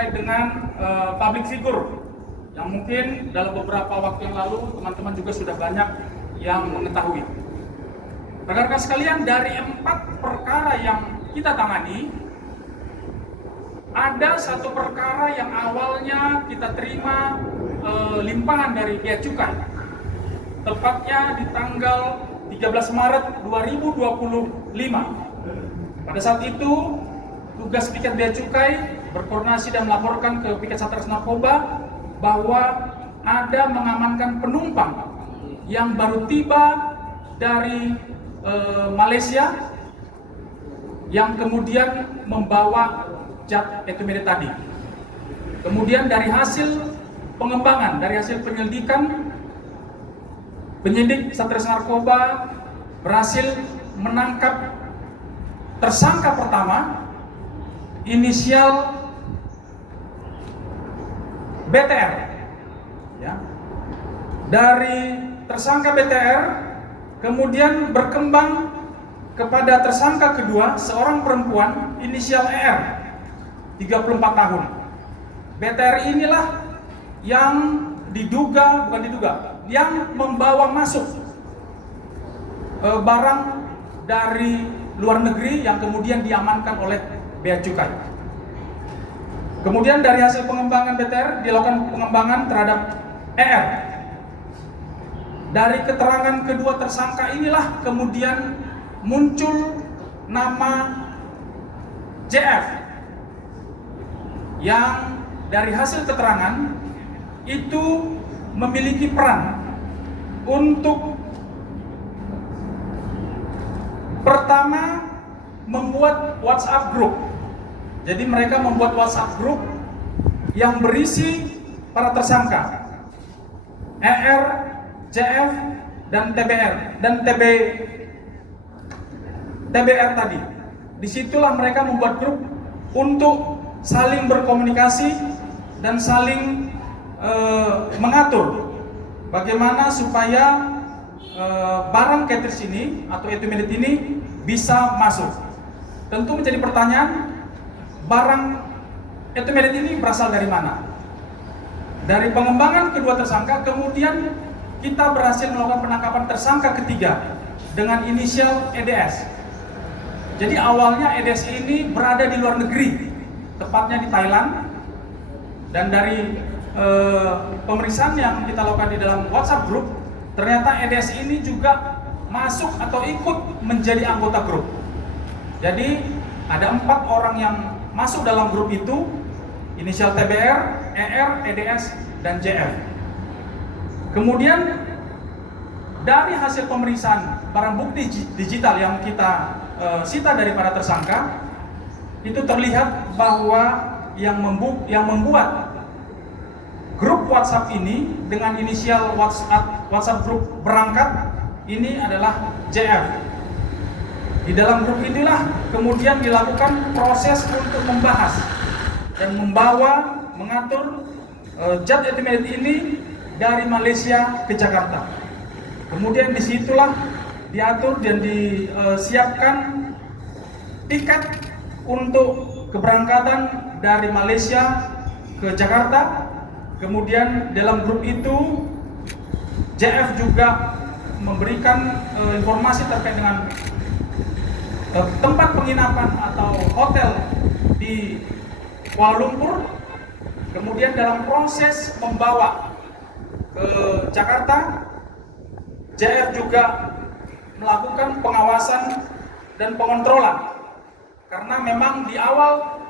terkait dengan public figure yang mungkin dalam beberapa waktu yang lalu teman-teman juga sudah banyak yang mengetahui. Rekan-rekan sekalian, dari 4 perkara yang kita tangani, ada satu perkara yang awalnya kita terima limpahan dari Bea Cukai, tepatnya di tanggal 13 Maret 2025. Pada saat itu, tugas Piket Bea Cukai berkoordinasi dan melaporkan ke Piket Satgas Narkoba bahwa ada mengamankan penumpang yang baru tiba dari Malaysia yang kemudian membawa zat etomidate tadi. Kemudian dari hasil pengembangan, dari hasil penyelidikan, penyidik Satres Narkoba berhasil menangkap tersangka pertama, inisial BTR. Ya. Dari tersangka BTR kemudian berkembang kepada tersangka kedua, seorang perempuan inisial ER, 34 tahun. BTR inilah yang yang membawa masuk barang dari luar negeri yang kemudian diamankan oleh Bea Cukai. Kemudian dari hasil pengembangan BTR dilakukan pengembangan terhadap ER. Dari keterangan kedua tersangka inilah kemudian muncul nama JF yang dari hasil keterangan itu memiliki peran untuk pertama membuat WhatsApp group. Jadi mereka membuat WhatsApp group yang berisi para tersangka ER, JF, dan TBR dan TBR tadi. Disitulah mereka membuat grup untuk saling berkomunikasi dan saling mengatur bagaimana supaya barang caters ini atau etomidate ini bisa masuk. Tentu menjadi pertanyaan, barang etomidate ini berasal dari mana? Dari pengembangan kedua tersangka, kemudian kita berhasil melakukan penangkapan tersangka ketiga dengan inisial EDS. Jadi awalnya EDS ini berada di luar negeri, tepatnya di Thailand, dan dari pemeriksaan yang kita lakukan di dalam WhatsApp group, ternyata EDS ini juga masuk atau ikut menjadi anggota grup. Jadi ada 4 orang yang masuk dalam grup itu, inisial TBR, ER, EDS, dan JF. Kemudian dari hasil pemeriksaan barang bukti digital yang kita sita dari para tersangka, itu terlihat bahwa yang membuat grup WhatsApp ini dengan inisial WhatsApp grup berangkat ini adalah JF. Di dalam grup inilah kemudian dilakukan proses untuk membahas dan mengatur zat etomidate ini dari Malaysia ke Jakarta. Kemudian disitulah diatur dan disiapkan tiket untuk keberangkatan dari Malaysia ke Jakarta. Kemudian dalam grup itu JF juga memberikan informasi terkait dengan tempat penginapan atau hotel di Kuala Lumpur. Kemudian dalam proses membawa ke Jakarta, JF juga melakukan pengawasan dan pengontrolan, karena memang di awal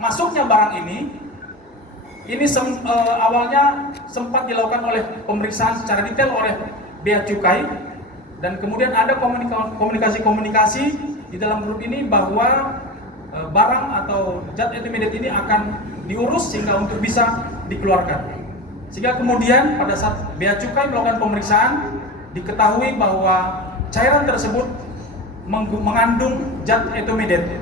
masuknya barang ini awalnya sempat dilakukan oleh pemeriksaan secara detail oleh Bea Cukai, dan kemudian ada komunikasi di dalam grup ini bahwa barang atau zat etomidate ini akan diurus sehingga untuk bisa dikeluarkan. Sehingga kemudian pada saat Bea Cukai melakukan pemeriksaan, diketahui bahwa cairan tersebut mengandung zat etomidate.